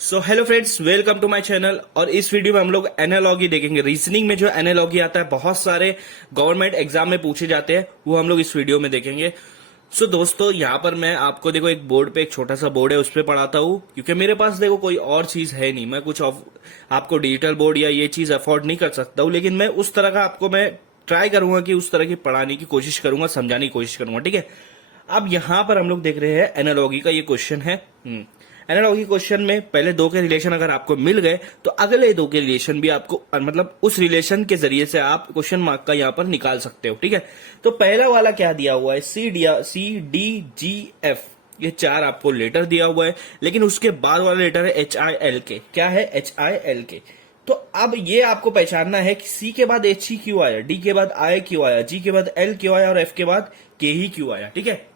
So hello friends, welcome to my channel. और इस video में हम लोग एनालॉगी देखेंगे। रीजनिंग में जो एनालॉगी आता है बहुत सारे गवर्नमेंट एग्जाम में पूछे जाते हैं, वो हम लोग इस वीडियो में देखेंगे। सो दोस्तों, यहाँ पर मैं आपको देखो एक बोर्ड पे, एक छोटा सा बोर्ड है, उस पर पढ़ाता हूँ, क्योंकि मेरे पास देखो कोई और चीज है नहीं। मैं कुछ आपको डिजिटल बोर्ड या ये चीज अफोर्ड नहीं कर सकता हूँ, लेकिन मैं उस तरह का आपको मैं ट्राई करूंगा कि उस तरह की पढ़ाने की कोशिश करूंगा, समझाने की कोशिश करूंगा। ठीक है, अब यहाँ पर हम लोग देख रहे हैं एनालॉगी का ये क्वेश्चन है। एनालॉगी क्वेश्चन में पहले दो के रिलेशन अगर आपको मिल गए तो अगले दो के रिलेशन भी आपको, मतलब उस रिलेशन के जरिए से आप क्वेश्चन मार्क का यहाँ पर निकाल सकते हो। ठीक है, तो पहला वाला क्या दिया हुआ है, CDGF, ये चार आपको लेटर दिया हुआ है, लेकिन उसके बाद वाला लेटर है HILK। क्या है HILK? तो अब ये आपको पहचानना है कि C के बाद H ही क्यों आया, D के बाद I क्यों आया, G के बाद L क्यों आया और F के बाद K ही क्यों आया। ठीक है,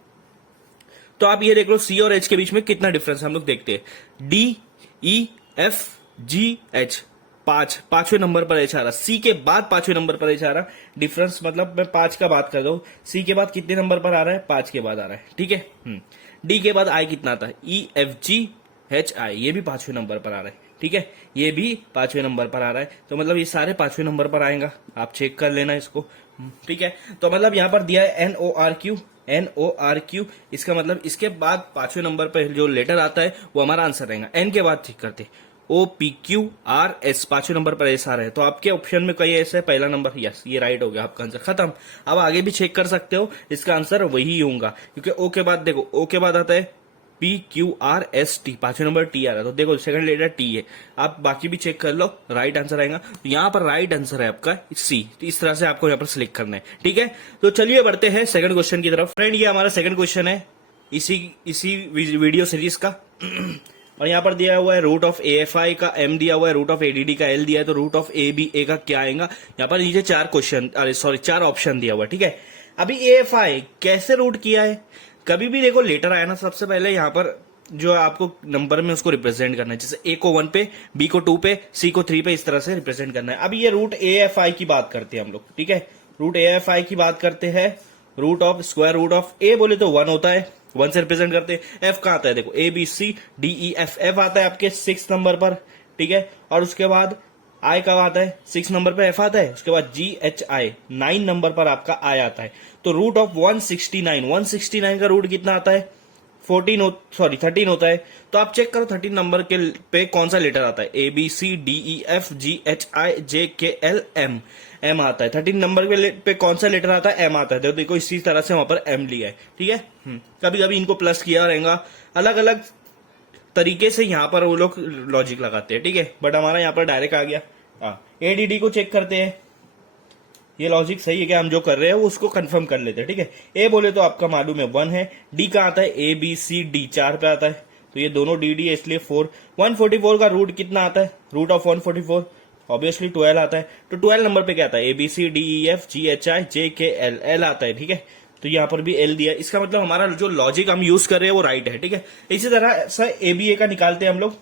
तो आप ये देख लो C और H के बीच में कितना डिफरेंस हम लोग देखते हैं। DEFGH, पांचवें नंबर पर H आ रहा, C के बाद पांचवें नंबर पर H आ रहा। डिफरेंस मतलब मैं 5 का बात कर रहा हूं, C के बाद कितने नंबर पर आ रहा है, 5 के बाद आ रहा है। ठीक है, D के बाद I कितना आता है, EFGHI, ये भी पांचवें नंबर पर आ रहा है। ठीक है, ये भी पांचवें नंबर पर आ रहा है, तो मतलब ये सारे पांचवें नंबर पर आएगा, आप चेक कर लेना इसको। ठीक है, तो मतलब यहां पर दिया है NORQ, इसका मतलब इसके बाद पांचवें नंबर पर जो लेटर आता है वो हमारा आंसर रहेगा। N के बाद ठीक करते, OPQRS, पांचवें नंबर पर एस आ रहा है, तो आपके ऑप्शन में कई ऐसा है, पहला नंबर, यस, ये राइट हो गया, आपका आंसर खत्म। अब आगे भी चेक कर सकते हो, इसका आंसर वही होगा, क्योंकि O के बाद देखो, O के बाद आता है PQRST, पांचवें नंबर T आ रहा है, तो देखो सेकंड लेटर T है। आप बाकी भी चेक कर लो, राइट आंसर आएगा। तो यहाँ पर राइट आंसर है आपका C। तो इस तरह से आपको यहाँ पर सिलेक्ट करना है। ठीक है, तो चलिए बढ़ते हैं सेकंड क्वेश्चन की तरफ। फ्रेंड, ये हमारा सेकंड क्वेश्चन है इसी वीडियो सीरीज का। और यहाँ पर दिया हुआ है रूट ऑफ AFI का M दिया हुआ है, रूट ऑफ ADD का L दिया है, तो रूट ऑफ ABA का क्या आएगा। यहाँ पर नीचे चार ऑप्शन दिया हुआ है। ठीक है, अभी AFI कैसे रूट किया है, कभी भी देखो लेटर आया ना, सबसे पहले यहाँ पर जो आपको नंबर में उसको रिप्रेजेंट करना है, जैसे A को 1 पे, B को 2 पे, C को 3 पे, इस तरह से रिप्रेजेंट करना है। अभी ये रूट AFI की बात करते हैं हम लोग। ठीक है, रूट AFI की बात करते हैं। Root of square root of A बोले तो 1 होता है, 1 से रिप्रेजेंट करते हैं। F कहाँ आता है, देखो ABCDEF, F आता है आपके 6 नंबर पर। ठीक है, और उसके बाद I कब आता है, 6 नंबर पे F आता है, उसके बाद GHI 9 नंबर पर आपका I आता है। तो रूट ऑफ 169 का रूट कितना आता है, 13 होता है। तो आप चेक करो 13 नंबर के पे कौन सा लेटर आता है, ABCDEFGHIJKLM, M आता है। 13 नंबर पे कौन सा लेटर आता है, M आता है। तो देखो इसी तरह से वहां पर M लिया है। ठीक है, कभी कभी इनको प्लस किया रहेगा, अलग अलग तरीके से यहाँ पर वो लोग लॉजिक लगाते हैं। ठीक है, बट हमारा यहाँ पर डायरेक्ट आ गया। ADD को चेक करते हैं, ये लॉजिक सही है क्या, हम जो कर रहे हैं वो उसको कंफर्म कर लेते हैं। ठीक है, A बोले तो आपका मालूम है 1 है, D का आता है ABCD 4 पे आता है, तो ये दोनों DD है, इसलिए 4। 144 का रूट कितना आता है, रूट ऑफ 144 ऑब्वियसली 12 आता है। तो 12 नंबर पे क्या आता है, ABCDEFGHIJKL, L आता है। ठीक है, तो यहाँ पर भी L दिया, इसका मतलब हमारा जो लॉजिक हम यूज कर रहे हैं वो राइट है। ठीक है, इसी तरह सा ABA का निकालते हैं हम लोग।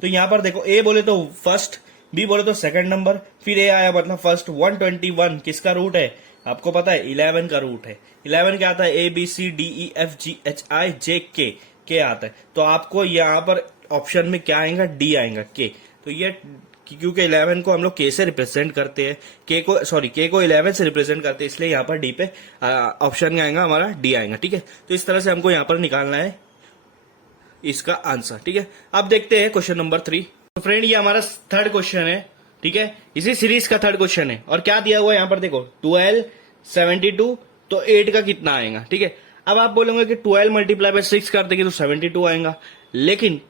तो यहां पर देखो A बोले तो फर्स्ट, B बोले तो सेकंड नंबर, फिर A आया मतलब फर्स्ट। 121 किसका रूट है, आपको पता है 11 का रूट है। 11 क्या आता है, ABCDEFGHIJK, के आता है। तो आपको यहां पर ऑप्शन में क्या आएगा, D आएगा, K। तो ये क्योंकि 11 को हम लोग K से रिप्रेजेंट करते हैं, K को 11 से रिप्रेजेंट करते हैं, इसलिए यहाँ पर D पे ऑप्शन में आएगा हमारा D आएगा। ठीक है, तो इस तरह से हमको यहाँ पर निकालना है इसका आंसर। ठीक है, अब देखते हैं क्वेश्चन नंबर 3। तो फ्रेंड, ये हमारा थर्ड क्वेश्चन है। ठीक है, इसी सीरीज का थर्ड क्वेश्चन है, और क्या दिया हुआ है यहाँ पर देखो, 12 72, तो 8 का कितना आएगा। ठीक है, अब आप बोलोगे कि 12 मल्टीप्लाई बाय 6 कर देंगे तो 72 आएगा, लेकिन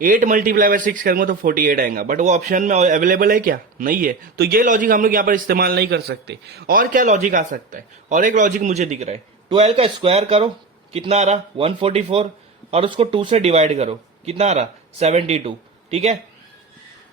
8 मल्टीप्लाई बाय 6 करेंगे तो 48 आएगा, बट वो ऑप्शन में अवेलेबल है क्या, नहीं है। तो ये लॉजिक हम लोग यहाँ पर इस्तेमाल नहीं कर सकते। और क्या लॉजिक आ सकता है, और एक लॉजिक मुझे दिख रहा है, 12 का स्क्वायर करो, कितना आ रहा 144, और उसको 2 से डिवाइड करो, कितना आ रहा 72। ठीक है,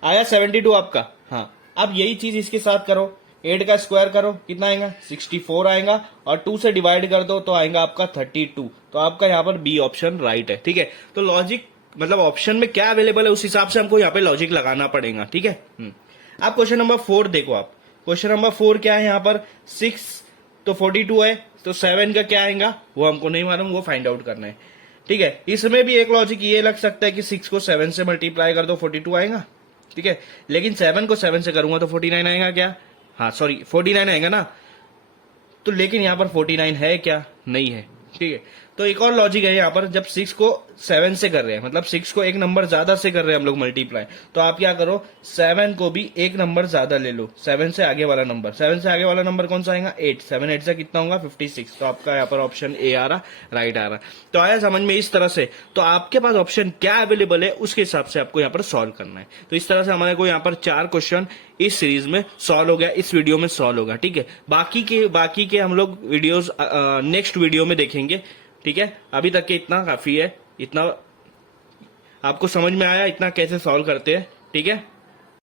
आया 72 आपका। हाँ, अब यही चीज इसके साथ करो, 8 का स्क्वायर करो, कितना आएगा 64 आएगा, और 2 से डिवाइड कर दो तो आएगा आपका 32। तो आपका यहाँ पर बी ऑप्शन राइट है। ठीक है, तो लॉजिक मतलब ऑप्शन में क्या अवेलेबल है उस हिसाब से हमको यहाँ पे लॉजिक लगाना पड़ेगा। ठीक है, अब क्वेश्चन नंबर 4 देखो आप। क्वेश्चन नंबर 4 क्या है, यहाँ पर 6 तो 42 है, तो 7 का क्या आएगा वो हमको नहीं मालूम, वो फाइंड आउट करना है। ठीक है, इसमें भी एक लॉजिक ये लग सकता है कि 6 को 7 से मल्टीप्लाई कर दो 42 आएगा, ठीक है, लेकिन 7 को 7 से करूंगा तो 49 आएगा क्या, हाँ सॉरी 49 आएगा ना, तो लेकिन यहां पर 49 है क्या, नहीं है, ठीक है। तो एक और लॉजिक है यहाँ पर, जब 6 को 7 से कर रहे हैं, मतलब 6 को एक नंबर ज्यादा से कर रहे हैं हम लोग मल्टीप्लाई, तो आप क्या करो 7 को भी एक नंबर ज्यादा ले लो, 7 से आगे वाला नंबर, 7 से आगे वाला नंबर कौन सा आएगा 8, 7 8 से कितना होगा 56, तो आपका यहाँ पर ऑप्शन ए आ रहा, राइट आ रहा। तो आया समझ में इस तरह से, तो आपके पास ऑप्शन क्या अवेलेबल है उसके हिसाब से आपको यहाँ पर सॉल्व करना है। तो इस तरह से हमारे को यहाँ पर 4 क्वेश्चन इस सीरीज में सॉल्व हो गया, इस वीडियो में सॉल्व होगा, ठीक है। बाकी के हम लोग वीडियोस नेक्स्ट वीडियो में देखेंगे, ठीक है। अभी तक के इतना काफी है, इतना आपको समझ में आया, इतना कैसे सॉल्व करते हैं, ठीक है।